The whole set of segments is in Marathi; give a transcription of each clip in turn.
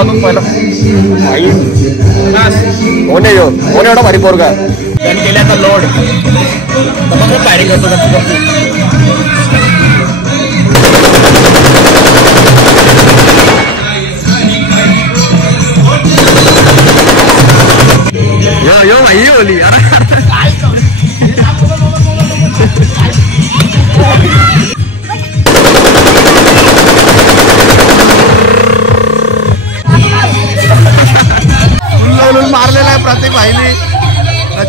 गावातून पहिला भाई कोण आहे कोण एवढा भारी पोरगा त्यांनी केल्याचा लोड फायरिंग करतो. यो भाई बोली यार फुल मारलेला आहे प्रत्येक भाईने.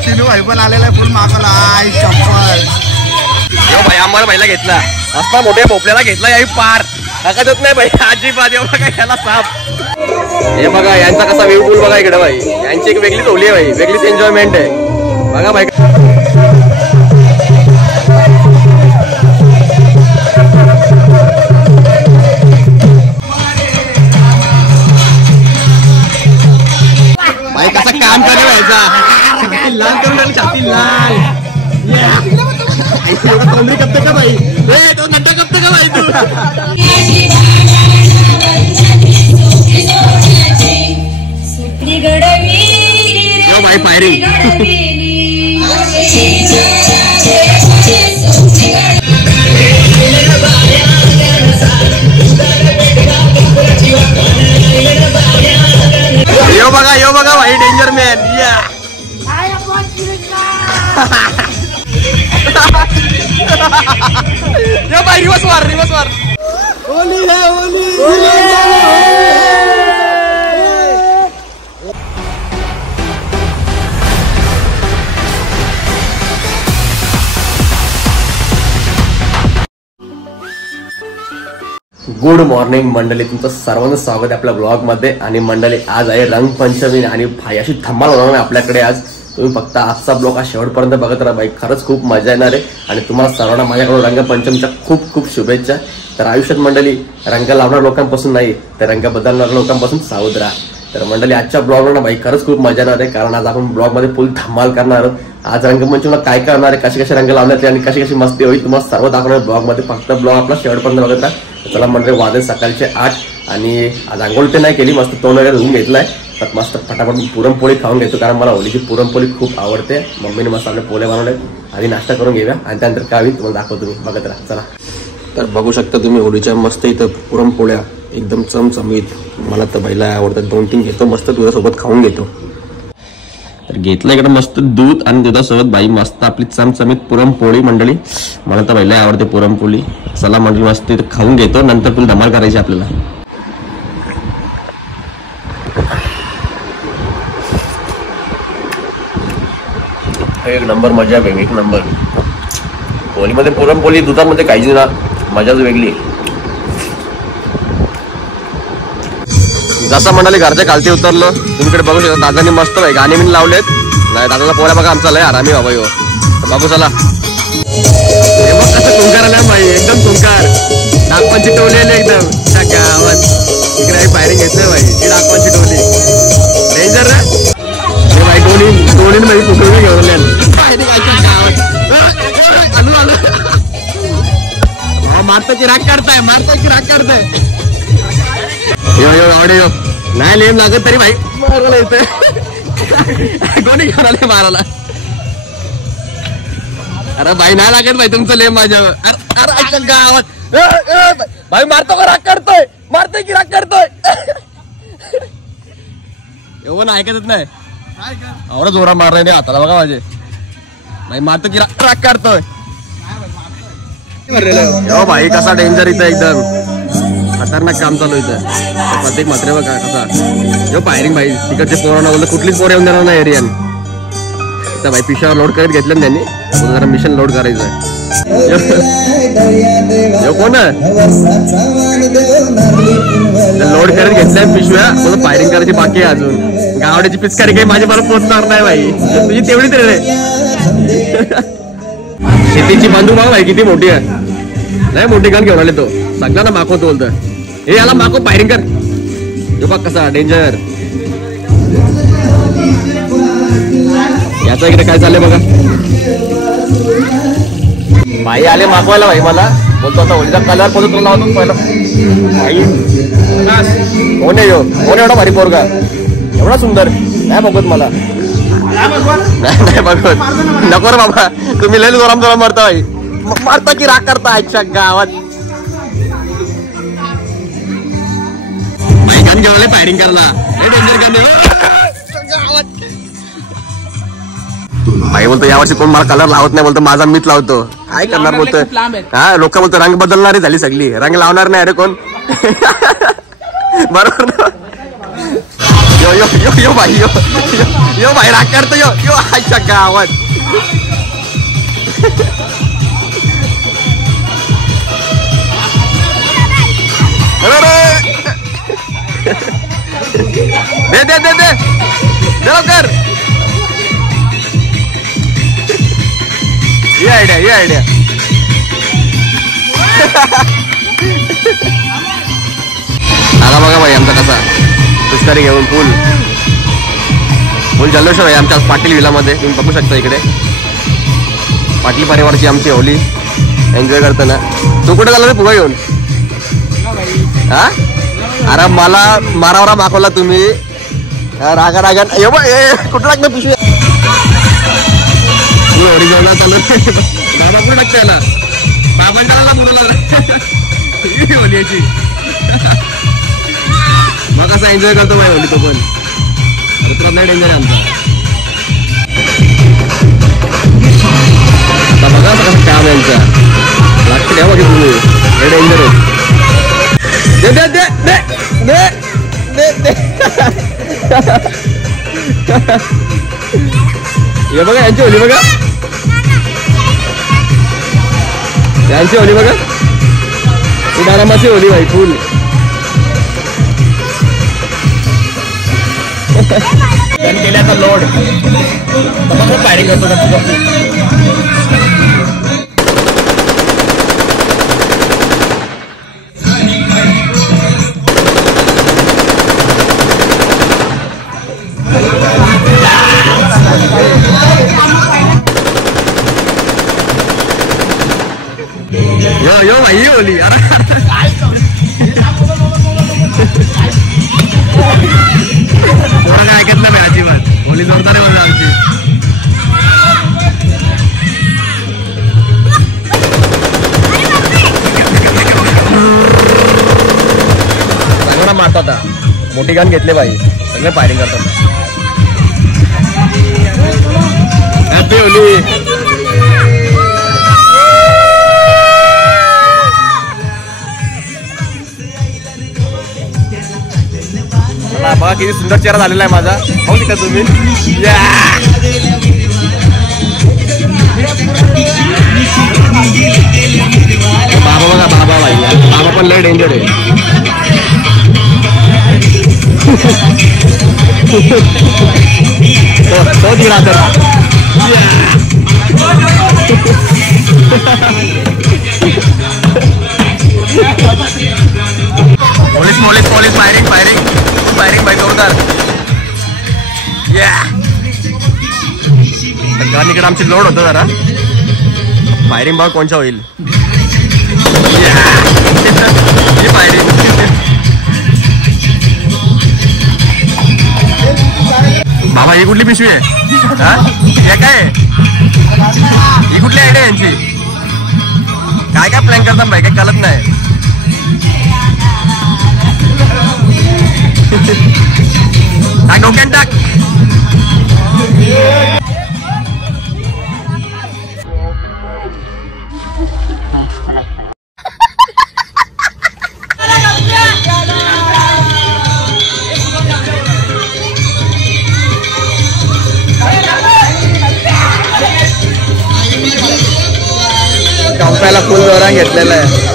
चिनू भाई पण आलेला आहे फुल मागायला. आय शप्पथ. यो भाई आम्हाला भाईला घेतला असता मोठ्या भोपल्याला घेतला याही पार हकत होत नाही भाई अजिबात. एवढा काय त्याला साप. हे बघा यांचा कसा व्ह्यू पूल बघा इकडे भाई. यांची एक वेगळीच होली आहे भाई. वेगळीच एन्जॉयमेंट आहे बघा भाई. भाई कसा काम करे व्हायचा लाल करून छाती लाल कोंबडी कपते का भाई. तो नड्डा कपते का भाई तू. यो भाई फायरिंग. यो बघा भाई डेंजर मॅन. या यो भाई रिवर्स मार रिवर्स मार. ओली है ओली. गुड मॉर्निंग मंडळी, तुमचं सर्वांचं स्वागत आहे आपल्या ब्लॉग मध्ये. आणि मंडळी आज आहे रंगपंचमी आणि भाई अशी धमाल होणार आहे आपल्याकडे आज. तुम्ही फक्त आजचा ब्लॉग हा शेवटपर्यंत बघत राहा भाई. खरंच खूप मजा येणार आहे आणि तुम्हाला सर्वांना माझ्याकडून रंगपंचमीच्या खूप खूप शुभेच्छा. तर आयुष्यात मंडळी रंग लावणाऱ्या लोकांपासून नाही तर रंग बदलणाऱ्या लोकांपासून सावध राहा. तर मंडळी आजच्या ब्लॉगवर ना भाई खरंच खूप मजा येणार आहे कारण आज आपण ब्लॉग मध्ये फुल धमाल करणार आहोत. आज रंगपंचमीला काय करणार आहे, कसे कसे रंग लावण्यात आणि कशी कशी मस्ती होईल तुम्हाला सर्व दाखवणार ब्लॉग मध्ये. फक्त ब्लॉग आपला शेवटपर्यंत बघत राहा. चला म्हणजे वाजले सकाळचे 8 आणि आज आंघोळ ते नाही केली, मस्त तोंड वगैरे धुवून घेतलाय. तर मस्त फटाफट पुरणपोळी खाऊन घेतो कारण मला होलीची पुरणपोळी खूप आवडते. मम्मीने मस्त आपले पोळे बनवले. आधी नाश्ता करून घेऊया आणि त्यानंतर काय होईल तुम्हाला दाखवतो तुम्ही बघत राहा. चला तर बघू शकता तुम्ही होलीच्या मस्त इथं पुरणपोळ्या एकदम चमचमीत. मला तर बाईला आवडतात. 2-3 घेतो मस्त तुझ्यासोबत खाऊन घेतो. तर घेतलं इकडे मस्त दूध आणि दुधासोबत बाई मस्त आपली चमचमीत पुरणपोळी मंडळी. मला तर बाईला आवडते पुरणपोळी. चला मंडळी मस्त इथं खाऊन घेतो नंतर तुला धमाल करायची आपल्याला. एक नंबर मजा आहे, एक नंबर. होलीमध्ये पुरणपोळी दुधामध्ये काहीच ना मजाच वेगळी. जसं म्हणाले घरच्या खालती उतरलं तुम्हीकडे बघू शकता. दादानी मस्त भाई गाणे बिन लावलेत. नाही दादाचा पोळ्या बघा आमचा लय आरामी बाबा यो. बघू चला हे बघ कसं तुंकार आला भाई. एकदम तुंकार नागपांची टोले एकदम गावात. इकडे फायरिंग घेतलंय भाई. ही नागपांची टोली डेंजर रे भाई. दोन्ही पुकळून घेऊन फायरिंग मारतो की राग काढताय, मारतो की राग काढताय. यो नाही लेम लागत तरी भाई मारायला येते. कोणी घेऊन आले मारायला. अरे भाई नाही लागत भाई तुमचं लेम माझ्यावर. अरे गावात भाई मारतो का राग काढतोय, मारतोय की राग काढतोय. एवढं ऐकतच नाही. एवढा जोरा मारलाय नाही हाताला बघा माझे. भाई मारतो की राग काढतोय. हो भाई कसा डेंजर इथं एकदम खतरनाक काम चालू इथं. प्रत्येक मात्रे बघा कसा. जो फायरिंग भाई तिकडचे पोरांना बोलतो कुठलीच पोरं येऊन देणार नाही एरियान. तर भाई पिशावर लोड करत घेतलं त्यांनी. जरा मिशन लोड करायचं आहे. कोण लोड करत घेतल्या पिशव्या बोलतो फायरिंग करायची बाकी आहे अजून. गावड्याची पिचकारी काही माझ्या बरोबर पोचणार नाही भाई. तुझी तेवढी तरी शेतीची बांधू बघा भाई किती मोठी आहे. नाही मोठी गण घेऊन आले तो. सगळ्यांना माखवतो बोलतं. हे याला माखो फायरिंग कर. हे बघ कसा डेंजर. याचा इकडे काय चाललंय बघा. भाई आले मागवायला भाई मला. बोलतो आता होळीचा कलर कोण तुला लावतो पहिला भाई कोण आहे कोण एवढा भारी पोरगा एवढा सुंदर नाही बघत मला नाही बघत नको रे बाबा तुम्ही लय जोराम जोराम मारता भाई मारता की राग करता आजच्या गावात गन घेऊन फायरिंग करला डेंजर गन भाई बोलतो यावर्षी कोण मला कलर लावत नाही बोलतो माझा मीच लावतो काय करणार बोलतो हा लोक बोलतो रंग बदलणारी झाली सगळी रंग लावणार नाही अरे कोण बरोबर ना यो यो यो यो भाई यो यो भाई राग करतो यो यो आजच्या गावात दे दे दे दे लवकर ये आयडिया आला बघा भाई आमचा कसा पुष्करी घेऊन फुल जल्लोष आहे आमच्या पाटील विलामध्ये तुम्ही बघू शकता इकडे पाटील परिवारची आमची होली एन्जॉय करताना तू कुठे झाला रे फुगा घेऊन हा अरे मला मारावरा मागवला तुम्ही रागा रागा कुठं लागणार पिशवी होळी जेवणा चालू बाबा कुठे टाकते याला बाबांच्या होलीची मग कसा एन्जॉय करतो भाई होली तो पण उतरत नाही डेंजर आहे आमचा बघा कसं काम आहे यांचा लागतं द्या बघा तुम्ही हे डेंजर आहे दे दे दे दे दे दे दे हे बघा यांची होली बघा यांची होली बघा उदारामाची होली भाई फुल केल्याचा लोड फायरिंग करतो यो भाई होली यार थोडं काय ऐकत नाही अजिबात होली जोरदार आहे म्हणलं आमची सगळं मारतो आता मोठी गन घेतले भाई सगळे फायरिंग करतात हॅपी होली बघा किती सुंदर चेहरा झालेला आहे माझा बघू शकता तुम्ही बाबा बघा बाबा भाई बाबा पण लय डेंजर आहे तो दिला तर police police police firing firing firing भाई जोरदार इकडे आमची लोड होतं जरा फायरिंग बघ कोणच्या होईल फायरिंग बाबा ही कुठली पिशवी आहे हे काय ही कुठली आयडिया यांची काय काय प्लॅन करतात भाई काय कळत नाही टाक डोक्यात टाक कंपायला फुल जोरान घेतलेला आहे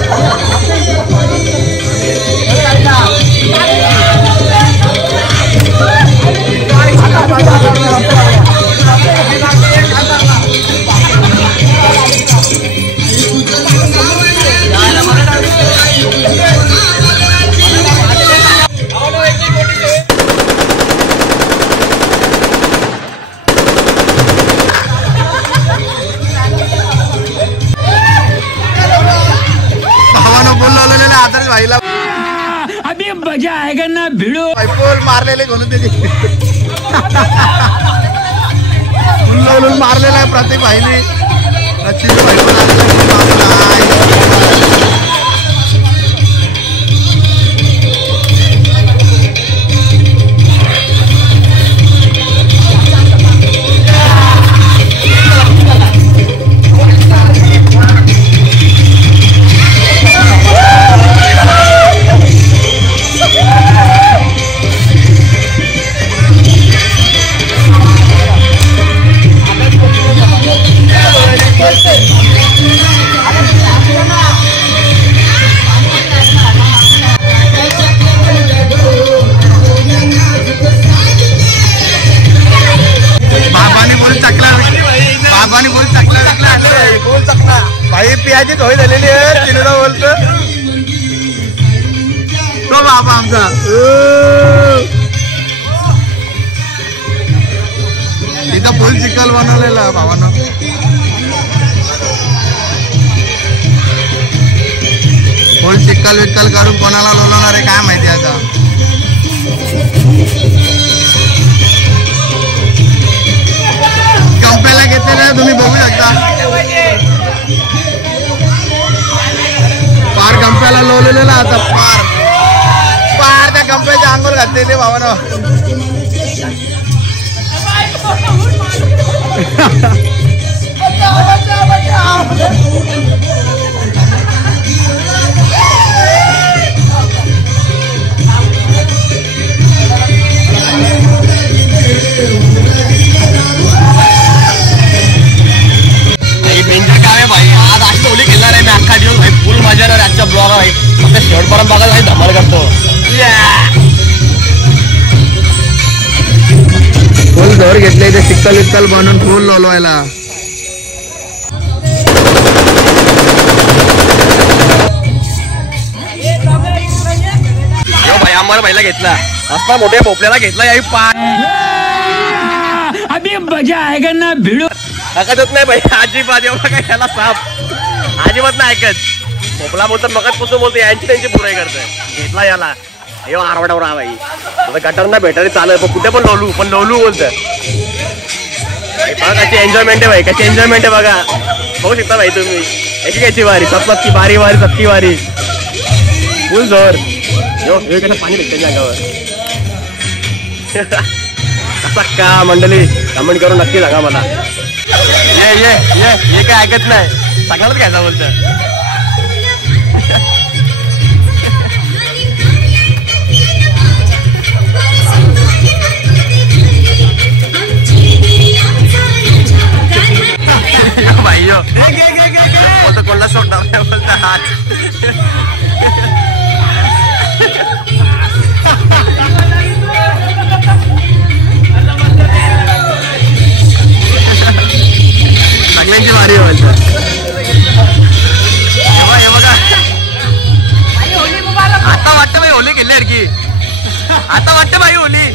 मजा आएगा ना भिड़ो. पोल मारलेले म्हणून त्याची फुल मारलेला आहे प्रत्येक भाईने. चिनू भाई पण आलेला आहे. भाई पियाची धोई झालेली आहे. चिनूला बोलतो तो बाबा आमचा. इथं फुल चिकल बनवलेला भावानं. फुल चिकल विक्कल करून कोणाला लोलवणार आहे काय माहिती आता. कंप्याला घेतलेला तुम्ही बघू शकता. पार गंप्याला लोवलेला आता. पार पार त्या गंप्याच्या अंघोळ घातलेले भावानं. भाई आज अशी ओली खेळणार आहे मी अख्खा दिवस भाई. फुल मजा येणार आजच्या ब्लॉग आहे. फक्त शेवटपर्यंत बघा भाई धमाल करतो. फुल जोर घेतले ते चिक्कल विक्कल बनवून फुल लोलवायला. भाई आम्हाला पहिला घेतला असता मोठ्या भोपल्याला घेतला याही अभी मजा आएगा ना भिड़ो. ऐकतच नाही भाई अजिबात. एवढा काय त्याला साप अजिबात नाही ऐकत. भोपला बोलतात मगजपासून बोलतो यांची त्यांची पुराई करतोय. घेतला याला यो आरवडावरा भाई. आता गटर ना भेटायला चालत पण कुठे पण लोलू बोलत. बघा कशी एन्जॉयमेंट आहे भाई. कशी एन्जॉयमेंट आहे बघा. बघू शकता भाई तुम्ही. याची कशी वारी सबकी बारी वारी सबकी वारी फुल जोर. यो कसं पाणी भेटतं अंगावर. कसा का मंडळी कमेंट करून नक्की सांगा मला. ये काय ऐकत नाही. सगळ्यालाच घ्यायचा बोलत. भाई यो बोलतो कोणला सोडणार बोलता हात. सगळ्यांची वारी बोलतो. आता वाटतं भाई होली खेळली की. आता वाटतं भाई होली.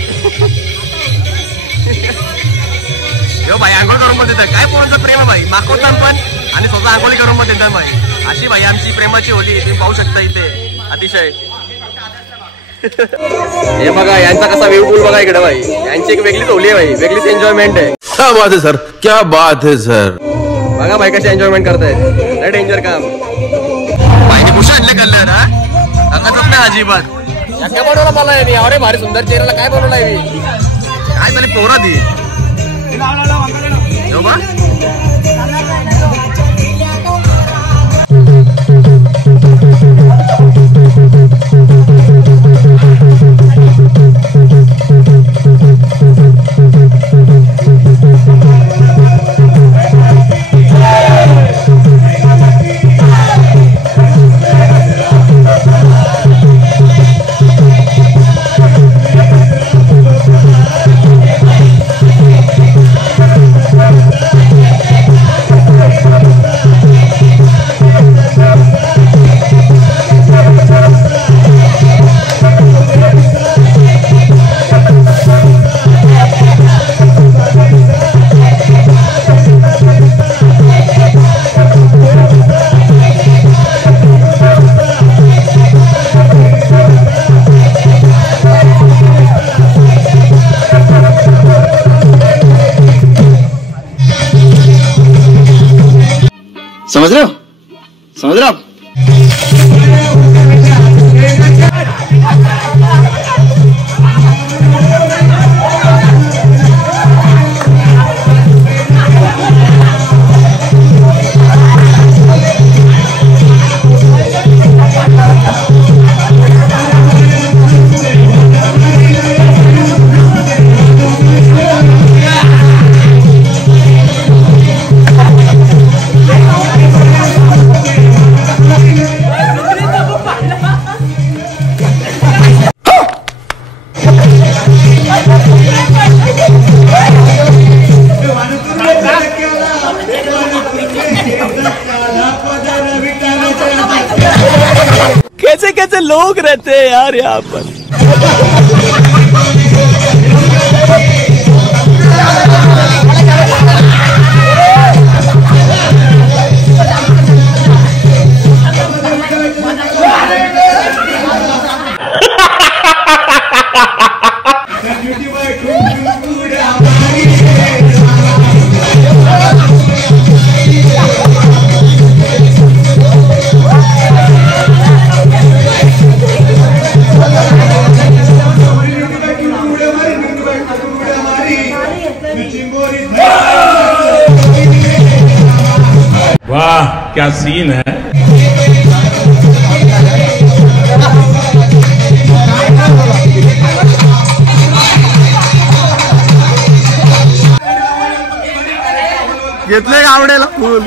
यो भाई आंघोळ करून पण देतात. काय पोरांचं प्रेम आहे भाई. मागवतात पण आणि स्वतः आंघोळी करून पण देतात भाई. अशी भाई आमची प्रेमाची होली तुम्ही पाहू शकता इथे. अतिशय हे बघा यांचा कसा वेव पूल बघा इकडे भाई. यांची एक वेगळीच होली आहे भाई. वेगळीच एन्जॉयमेंट आहे. क्या बात है सर, क्या बात है सर. बघा भाई कशी एन्जॉयमेंट करतायत. लय डेंजर काम. भाईने कुशा आणले कलर अंगातच नाही अजिबात. काय बनवला मला यांनी. अरे भारी सुंदर चेहऱ्याला काय बनवलाय मी. काय झाली पोरा ती बा. समझ रहे हो, समझ रहे हो आप? कैसे कैसे लोग रहते हैं यार यहाँ पर। वाह क्या सीन है। घेतलंय आवडेल फुल.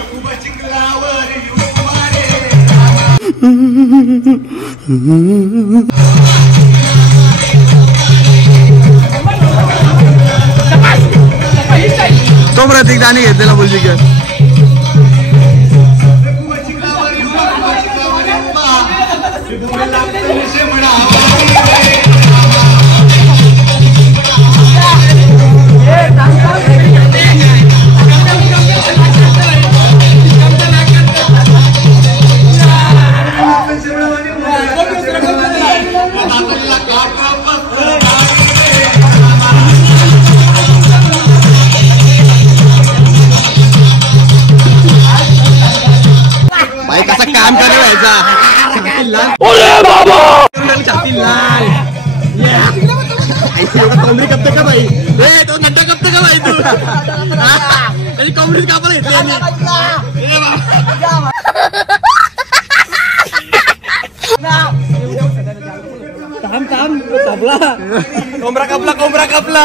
तो प्रतीक दाने घेतलेला बोलची का भाई कसा काम करे व्हायचा छाती लाल कोंबडी कपते का भाई तो गड्डा कपते का भाई तू कोंबडी कापायला घेतली कोंबडा कापला कोंबडा कापला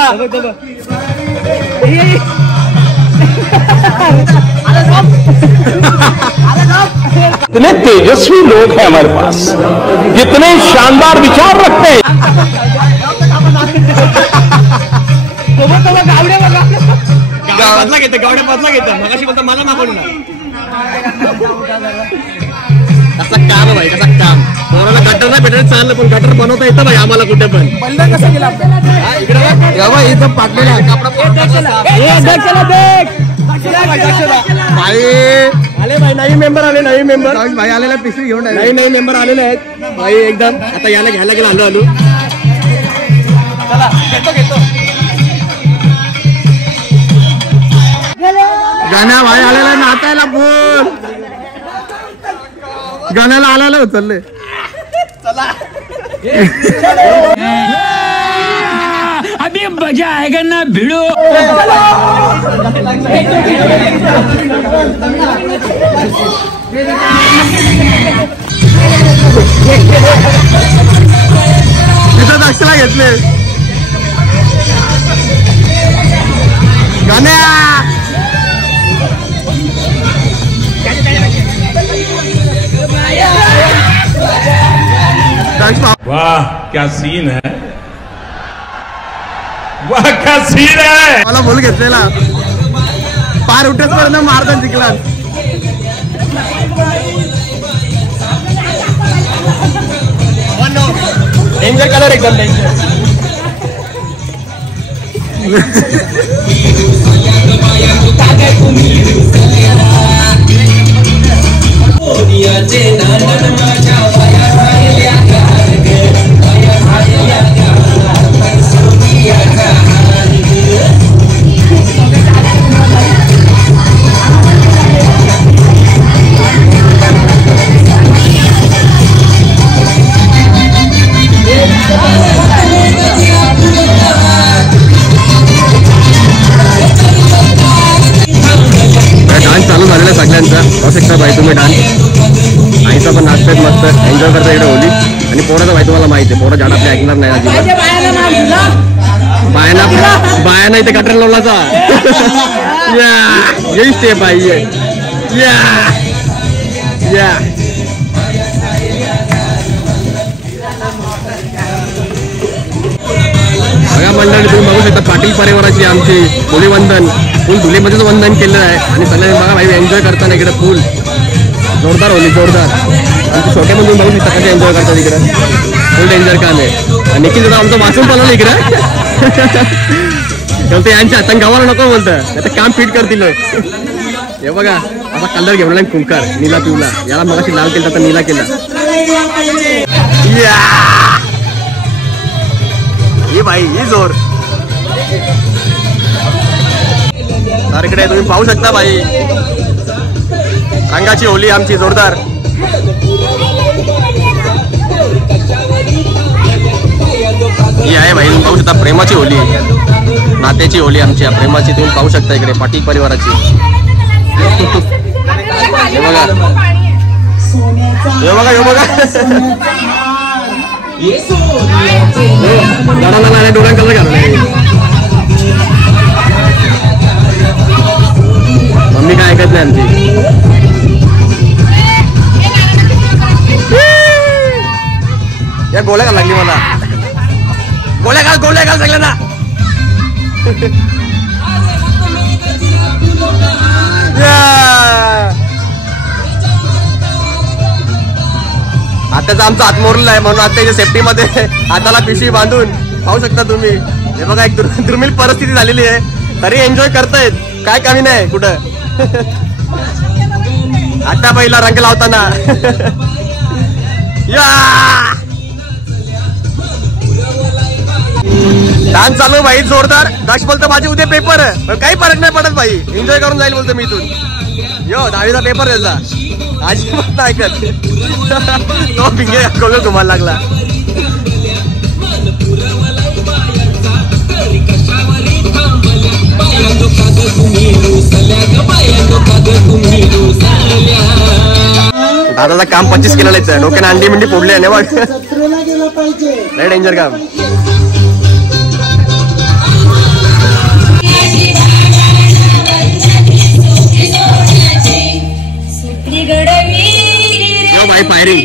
इतने तेजस्वी लोग हैं हमारे पास, कितने शानदार विचार रखते हैं. बदला घेते गावड्या बदला घेतात मगाशी बोलता मला मागवलं ना. कसा काम आहे भाई कसा काम. पोराला गटर नाही भेटत चाललं पण गटर बनवता येतं भाई आम्हाला कुठे पण. कसं गेला इथं पाटलेला आले भाई नवीन मेंबर आले नवीन मेंबर भाई आलेला पिशवी घेऊन नवीन मेंबर आलेले आहेत भाई एकदम. आता याला घ्यायला गेला आलो आलो चला घेतो घेतो गाण्या भाई आलेला नाचायला बोल गाण्याला आलेला उचलले चला अभी मजा आएगा ना भिड़ो. तिथं दक्षला घेतले गाण्या वाह क्या सीन है. वाह क्या सीन है. मला बोल घेतलेला पार उठत पर्यंत मारतात जिंकला. डेंजर कलर एकदम डेंजर. आहे सगळ्यांचा. पाहू शकता भाई तुम्ही डान्स. आईचा पण नाचतात मस्त एन्जॉय करता इकडे होली. आणि पोराचं भाई तुम्हाला माहिती आहे पोरं झाड आपले ऐकणार नाही अजिबात. बायांना इथे कटर लावलाचा यही स्टेप आहे. या बघा मंडळी तुम्ही बघू शकता पाटील परिवाराची आमची होलीवंदन फुल धुलीमध्येच वंदन केलेलं आहे. आणि सगळ्यांनी बघा भाई एन्जॉय करताना इकडे फुल जोरदार होली जोरदार. आमचे छोटे पण तुम्ही बघू शकता कसे एन्जॉय करतात इकडे फुल डेंजर काम आहे. निखिल दादा आमचं वाचून बनवलं इकडे ते यांच्या हातान गावाला नको बोलतं आता काम फिट करतील. हे बघा असा कलर घेऊन कुंकार नीला पिवला याला मगाशी लाल केला तर नीला केला. ही भाई ही जोर तर इकडे तुम्ही पाहू शकता भाई रंगाची होली आमची जोरदार. ही आहे भाई तुम्ही पाहू शकता प्रेमाची होली नात्याची होली आमची प्रेमाची तुम्ही पाहू शकता इकडे पाटील परिवाराची. हे बघा हे बघा हे बघा डोळ्या कलर घालून मम्मी काय ऐकत नाही आमची. या गोळ्या का लागली मला गोळ्या घाल सगळ्यांना. आताचा आमचा हात मोरला आहे म्हणून आता त्याच्या सेफ्टीमध्ये हाताला पिशवी बांधून पाहू शकता तुम्ही. हे बघा एक दुर्मिळ परिस्थिती झालेली आहे तरी एन्जॉय करतायत काय कमी नाही कुठं. आता पहिला रंग लावताना डान्स चालू भाई जोरदार. दक्ष बोलतो माझे उद्या पेपर पण काही फरक नाही पडत भाई एन्जॉय करून जाईल बोलतो मी इथून. यो 10वीचा पेपर त्याचा अजिबात ऐकत तो पिंगे गोल घुमायला लागला. दादाचं काम 25 केलेलं आहे डोक्याने अंडी मिंडी फोडले आहे बघ लय डेंजर काम. यो भाई फायरिंग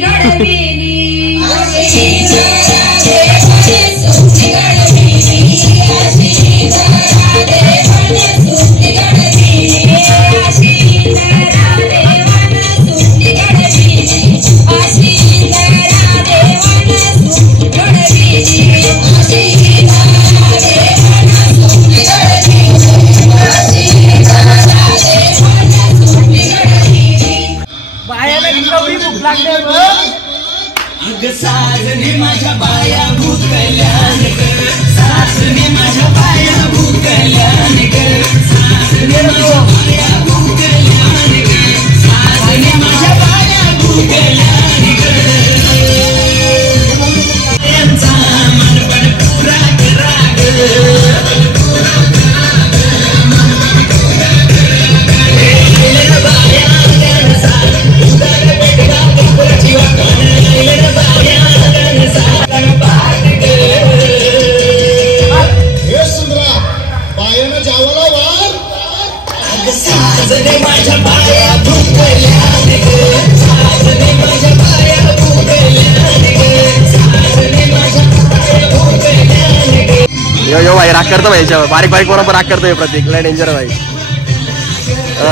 यो भाई राग करतो भाई याच्यावर बारीक बारीक बरोबर राग करतोय प्रतीक लय डेंजर भाई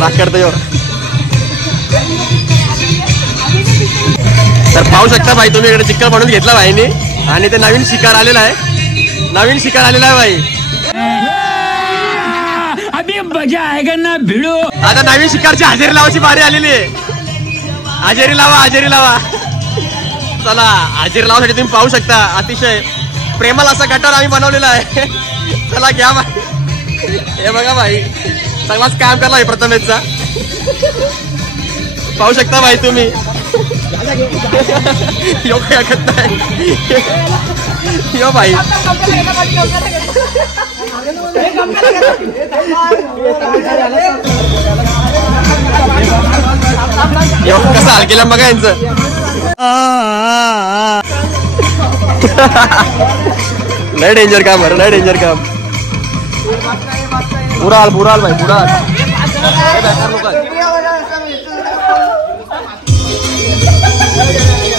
राग करतो यो. तर पाहू शकता भाई तुम्ही इकडे चिक्कल बनवून घेतला भाईनी आणि ते नवीन शिकार आलेला आहे भाई. अभी मजा आएगा ना भिडो. आता नवीन शिकारची हजेरी लावायची बारी आलेली आहे. हजेरी लावा चला हजेरी लावासाठी तुम्ही पाहू शकता अतिशय प्रेमल असा गटार आम्ही बनवलेला आहे. चला घ्या भाई हे बघा भाई सगळाच काम करला आहे प्रथमेशचा पाहू शकता भाई तुम्ही. यो काय ऐकत नाही यो भाई हाल केलं बघा यांचं. लय डेंजर काम आहे, लय डेंजर काम. बुरा हाल भाई, बुरा हाल.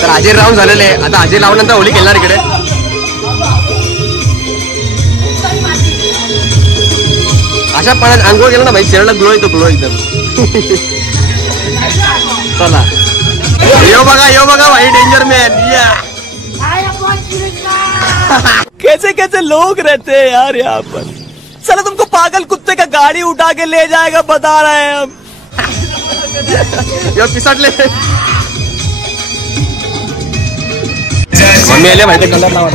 तर हाजीर राहून झालेले. आता हाजीर लावल्यानंतर होली खेळणार इकडे. अशा पाण्यात आंघोळ केलं ना भाई, चेहऱ्याला ग्लो येतो, ग्लो एकदम. चला यो बघा भाई, डेंजर मॅन. या कैसे कैसे लोग रहते हैं यार यहाँ पर. चलो तुमको पागल कुत्ते का गाड़ी उठा के ले जाएगा, बता रहे हैं हम. यो पिसाटले. मम्मी आले माहिती कलर लावा.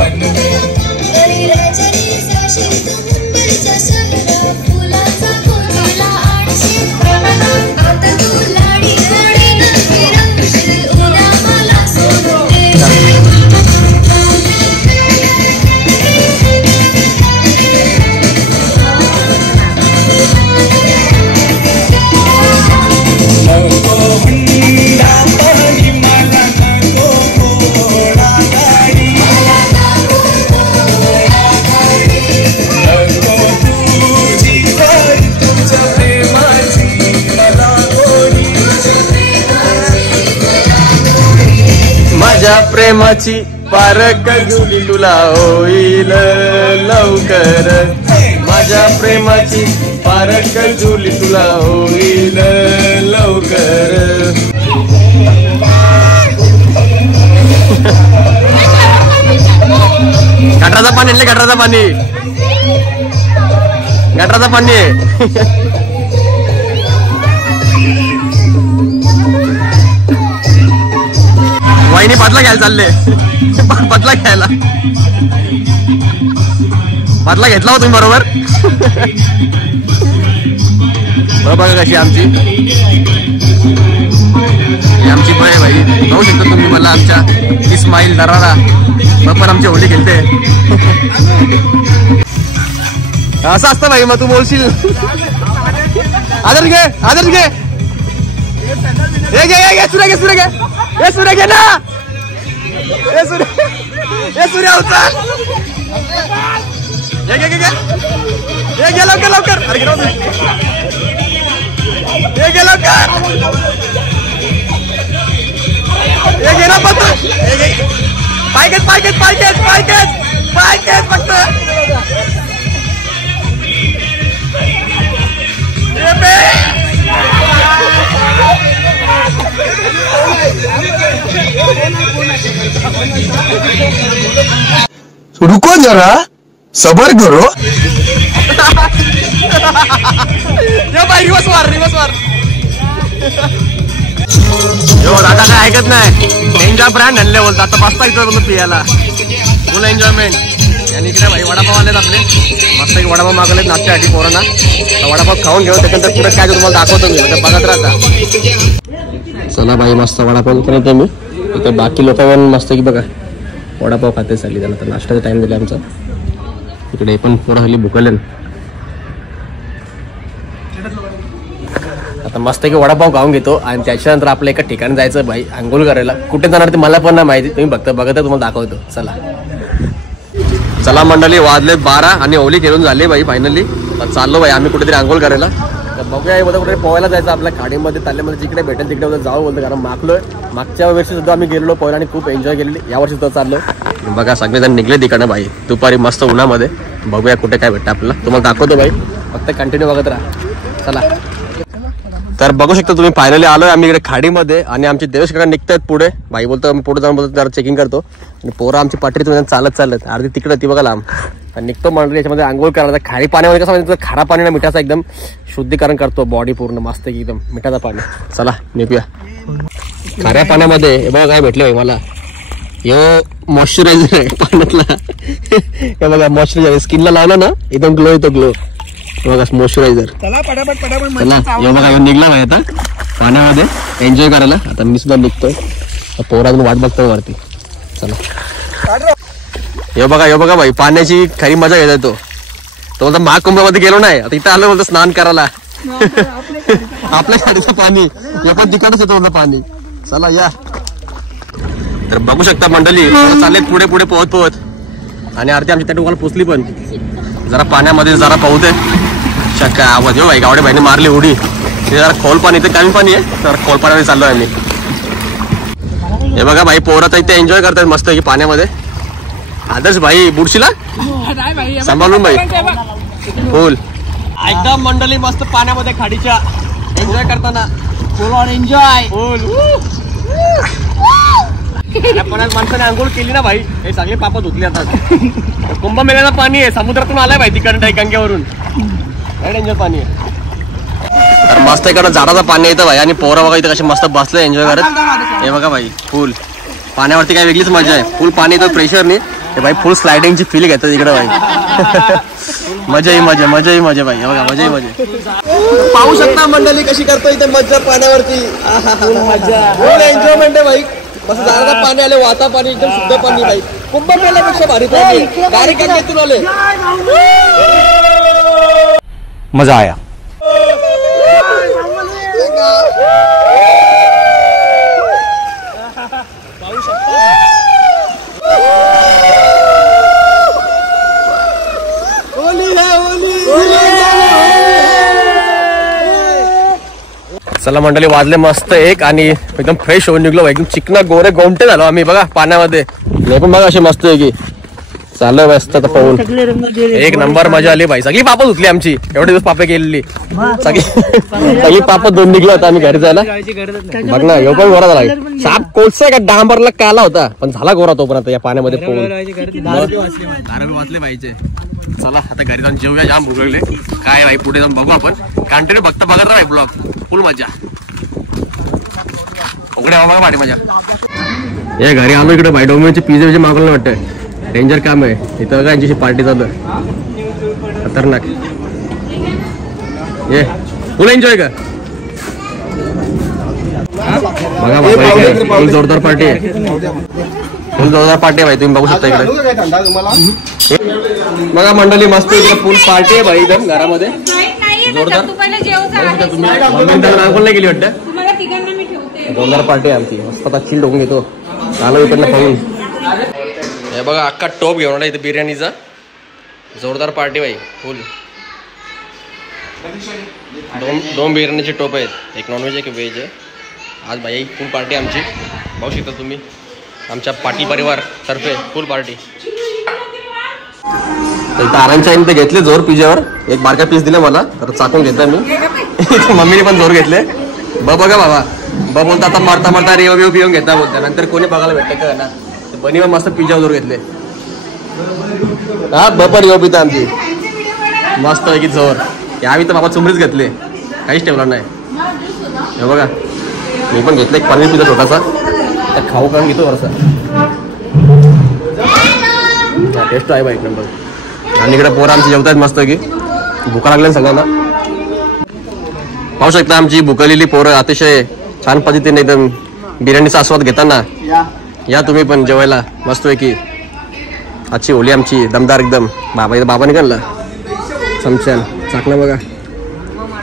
माझ्या प्रेमाची पारख जुली तुला होईल लवकर. माझ्या प्रेमाची पारख जुली तुला होईल लवकर. गटराचं पाणी आणले, गटराचं पाणी, गटराचं पाणी आहे. वाईनी बदला घ्यायला चालले, बदला घ्यायला. बदला घेतला हो तुम्ही बरोबर. बघा कशी आमची बळ आहे भाई. बघू शकता तुम्ही मला आमच्या इस्माईल दरारा पण आमची होली खेळते. असं असतं भाई. मग तू बोलशील आदर्श घे, आदर्श घे, सूर्य घे, सूर्य घे, हे सूर्य घे ना, हे सूर्य होता. हे घे लवकर लवकर. अरे हे घे लवकर, हे घे ना फक्त. पायकेच पायकेच पायकेच पायकेच पायकेच फक्त. रुको जरा, सबर करो. रिवर्स मार. यो दादा काय ऐकत नाही. एन्जॉय ब्रँड आणले बोलतो. आता बसता इथं बोलतो पियाला, फुल एन्जॉयमेंट. आणि इकडे भाई वडापाव आलेत आपले. मस्त एक वडापाव मागवलेत नाश्त्यासाठी पोरांना. वडापाव खाऊन घेऊ, त्याच्यानंतर पुढे काय तुम्हाला दाखवतो मी, म्हणजे बघत राहता. चला भाई, मस्त वडापाव पण येतो मी. इथे बाकी लोक पण मस्त की बघा वडापाव खाते चालली. त्याला तर नाश्त्याचा टाइम दिला आमचा. इकडे पण पोरं हल्ली भुकले. आता मस्त की वडापाव खाऊन घेतो आणि त्याच्यानंतर आपल्या एका ठिकाणी जायचं भाई आंघोळ करायला. कुठे जाणार ते मला पण नाही माहिती. तुम्ही बघता तुम्हाला दाखवतो. चला चला मंडळी, वाजले 12 आणि होली खेळून झाली भाई फायनली. चाललो भाई आम्ही कुठेतरी आंघोळ करायला. तर बघूया कुठे पोहायला जायचं आपल्या खाडीमध्ये ताल्यामध्ये, जिकडे भेटेल तिकडे जाऊ बोलतो. कारण मागच्या वर्षी सुद्धा आम्ही गेलेलो पोहायला आणि खूप एन्जॉय केलेली. यावर्षी सुद्धा चाललो. बघा सगळेजण निघले तिकडनं भाई दुपारी मस्त उन्हामध्ये. बघूया कुठे काय भेटतं आपल्याला, तुम्हाला दाखवतो भाई. फक्त कंटिन्यू बघत राहा. चला. तर बघू शकता तुम्ही फायनली आलोय आम्ही इकडे खाडीमध्ये. आणि आमचे देवेश काका निघतायत पुढे. भाई बोलतो आम्ही पुढे जाऊन बोलतो जरा चेकिंग करतो. आणि पोरं आमची पाठी तुम्ही चालत अर्धी तिकडे ती बघा लांब. निघतो मंडळी याच्यामध्ये आंघोळ करायला. खारी पाण्यामध्ये कसं म्हणजे खारा पाणी ना मिठाचा एकदम शुद्धीकरण करतो बॉडी पूर्ण मस्त एकदम मिठाचा पाणी. चला निघूया. खाऱ्या पाण्यामध्ये बघा काय भेटलं भाई मला. यो मॉइश्चरायझर आहे पाण्यातला. हे बघा मॉइश्चरायझर स्किनला लावला ना एकदम ग्लो येतो, ग्लो. बघा मॉइश्चरायझर. चला यो बघा निघला नाही आता पाण्यामध्ये एन्जॉय करायला. आता मी सुद्धा निघतोय. पोरातून वाट बघतोय वरती. चला यो बघा भाई पाण्याची खरी मजा घेत तो. तो बोलतो महाकुंभामध्ये गेलो नाही, आता इथं आलो बोलतो स्नान करायला. आपल्या खाडीचं पाणी हे पण तिकडच येतो बोलतो पाणी. चला या. तर बघू शकता मंडळी चालले पुढे पुढे पोहत पोहत आणि आरती आमची त्या टोकाला पोचली पण जरा पाण्यामध्ये जरा पाहते शक्का आवाज येऊ भाई. गावडे भाईने मारली उडी. ते जरा खोल पाणी इथे कमी पाणी आहे तर खोल पाण्यामध्ये चाललोय आम्ही. हे बघा भाई पोरं इथे एन्जॉय करतात मस्त की पाण्यामध्ये. आदर्श भाई बुडशीला सांभाळून भाई फुल एकदम मंडळी मस्त पाण्यामध्ये खाडीच्या एन्जॉय करताना फुल ऑन एन्जॉय फुल. पण आज माणसाने आंघोळ केली ना भाई हे चांगले पापा धुतले आता. कुंभमेळ्याचं पाणी आहे समुद्रातून आलाय भाई तिकडे गंगेवरून एन्जॉय पाणी आहे. तर मस्त इकडं झाडाचं पाणी येतं भाई आणि पोरं बघा इथे कसे मस्त बसले एन्जॉय करत. हे बघा भाई फुल पाण्यावरती काय वेगळीच मजा आहे. फुल पाणी येतं प्रेशरने हे भाई फुल स्लायडिंगची फील घेतात इकडे भाई. मजा ही मजा मजा ही मजा भाई. हे बघा मजा ही मजा. पाहू शकता मंडळी कशी करतो इथे मजा पाण्यावरती. फुल एन्जॉयमेंट आहे भाई. मस्त झाडाचं पाणी आले वाता पाणी एकदम शुद्ध पाणी भाई. कुंभमेळ्यापेक्षा भारी पाणी. गाडी काढून आले मजा आया. चला मंडळी वाजले मस्त एक आणि एकदम फ्रेश होऊन निघलो एकदम चिकना गोरे गोमटे झालो आम्ही बघा पाण्यामध्ये. हे पण बघा अशी मस्त आहे की चालू मस्त पाहून एक नंबर मजा आली भाई. सगळी पापं धुतली आमची एवढे दिवस पापे केलेली सगळी पापं धुवून निघलो होता आम्ही घरी जायला. बघ ना यो पण गोरा झाला. साप कोळसा का डांबरला काला होता पण झाला गोरा तोपर्यंत या पाण्यामध्ये पोहून वाचले पाहिजे. चला आता घरी जाऊन जेवूया. जाम भूक लागले काय भाई पुढे जाऊन बघू आपण. कंटिन्यू बघता बघत राहा ब्लॉग फुल मजा उघडे बघा भारी मजा. या घरी आलो इकडे भाई डोमिनोचे पिझ्झा विझे मागवलं वाटतं. डेंजर काम आहे इथं का यांची पार्टी चालू खतरनाक. ये फुल एन्जॉय का बघा फुल जोरदार पार्टी आहे. फुल जोरदार पार्टी आहे भाई तुम्ही बघू शकता इकडे. बघा मंडळी मस्त इकडे फुल पार्टी आहे भाई एकदम घरामध्ये जोरदार. अंघोळ नाही गेली वाटतं. जोरदार पार्टी आहे आमची मस्त आता चिल ढोकून घेतो आलो इकडनं पाहून. हे बघा अख्खा टोप घेऊन आला इथे बिर्याणीचा. जोरदार पार्टी भाई फुल. दोन बिर्याणीचे टोप आहेत एक नॉनव्हेज एक व्हेज आहे आज भाई. फुल पार्टी आमची बघू शकता तुम्ही आमच्या पाटील परिवार तर्फे फुल पार्टी. तारांच्या आईने ते घेतले जोर पिझ्यावर. एक बारका पीस दिला मला तर चाकून घेतला मी. मम्मीने पण जोर घेतले. बघा बाबा बोलता आता मारता मारता रेव बिव पिऊन घेता बोलता नंतर कोणी बघायला भेटतं का ना. बनीवर मस्त पिझ्झा जोर घेतले. हा बपर येऊ पिता आमची मस्त आहे की जोर. यावी तर बाबा चुमरीच घेतले काहीच ठेवला नाही. हे बघा मी पण घेतलं एक पनीर पिझ्झा छोटासा तर खाऊ खाऊन घेतो वरसा. टेस्ट आहे बा एक नंबर. आणि इकडे पोरं आमची जेवतात मस्त की भुका लागल्या सगळ्यांना. पाहू शकता आमची भुकलेली पोरं अतिशय छान पद्धतीने एकदम बिर्याणीचा आस्वाद घेताना. या तुम्ही पण जेवायला मस्त आहे की. आजची होली आमची दमदार एकदम. बाबाने काढला चमच्यान चाकणं बघा.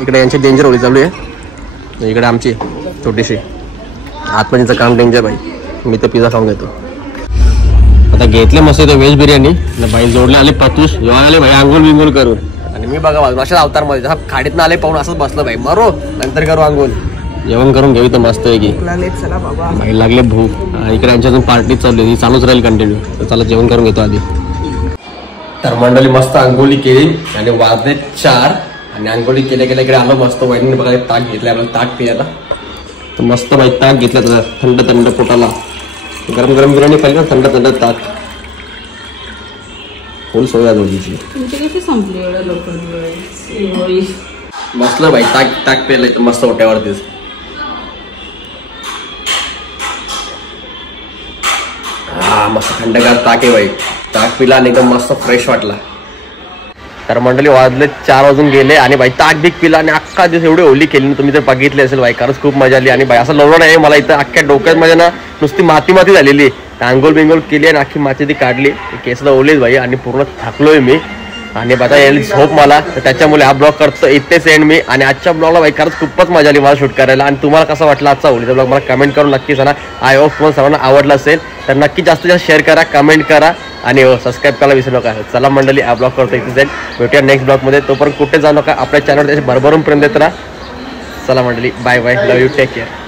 इकडे यांची डेंजर होली चालू आहे. इकडे आमची छोटीशी आतमधीचं काम डेंजर भाई. मी तर पिझ्झा खाऊन घेतो आता. घेतले मस्त इथे व्हेज बिर्याणी भाई. जोडले आले पतूस आले भाई आंघोळ बिंगोल करून. आणि मी बघा अशाच अवतारमध्ये जसा खाडीतनं आले पाहून असंच बसलं भाई. मरो नंतर करू आंघोळ जेवण करून घेऊ तर मस्त आहे की भाई. लागले भूक. इकडे यांच्या अजून पार्टी चालू आहे चालूच राहील कंटिन्यू. तर चला जेवण करून घेतो आधी. तर मंडळी मस्त आंघोळी केली आणि वाजले 4 आणि आंघोळी केल्या केल्या इकडे आलो मस्त. वहिनीने बघा ताक घेतलं आपल्याला ताक पियाला. तर मस्त भाई ताक घेतला त्याला थंड थंड पोटाला. गरम गरम बिर्याणी पाहिजे ना थंड थंड ताक फुल सोया दोघीची. मस्त भाई ताक ताक प्यायला तर मस्त होट्यावरतीच. हा मस्त थंडगार ताक आहे भाई. ताक पिला आणि एकदम मस्त फ्रेश वाटला. तर मंडळी वाजले 4 वाजून गेले आणि भाई ताक बीक पिला आणि अख्खा दिवस एवढी होली केली तुम्ही तर बघितली असेल भाई. खरंच खूप मजा आली. आणि भाई असं लवलं नाही मला इथं अख्ख्या डोक्यात माझ्या ना नुसती माती माती झालेली. आंघोळ बिंगोळ केली आणि अख्खी माती ती काढली. केसला ओलीच भाई आणि पूर्ण थकलोय मी. आणि आता येईल झोप मला, तर त्याच्यामुळे हा ब्लॉग करतो इथेच एंड मी. आणि आजच्या ब्लॉगला बाई खरंच खूपच मजा आली मला शूट करायला. आणि तुम्हाला कसा वाटला आजचा होलीचा ब्लॉग मला कमेंट करून नक्की सांगा. आय होप तुम्हाला सर्वांना आवडला असेल, तर नक्की जास्तीत जास्त शेअर करा, कमेंट करा आणि सबस्क्राईब करायला विसरू नका. चला मंडळी, हा ब्लॉग करतो इथे जाईल. भेटूया नेक्स्ट ब्लॉगमध्ये. तोपर्यंत कुठे जाऊ नका, आपल्या चॅनलवर त्याचे भरभरून प्रेम देत राहा. चला मंडळी, bye bye, love you, take care.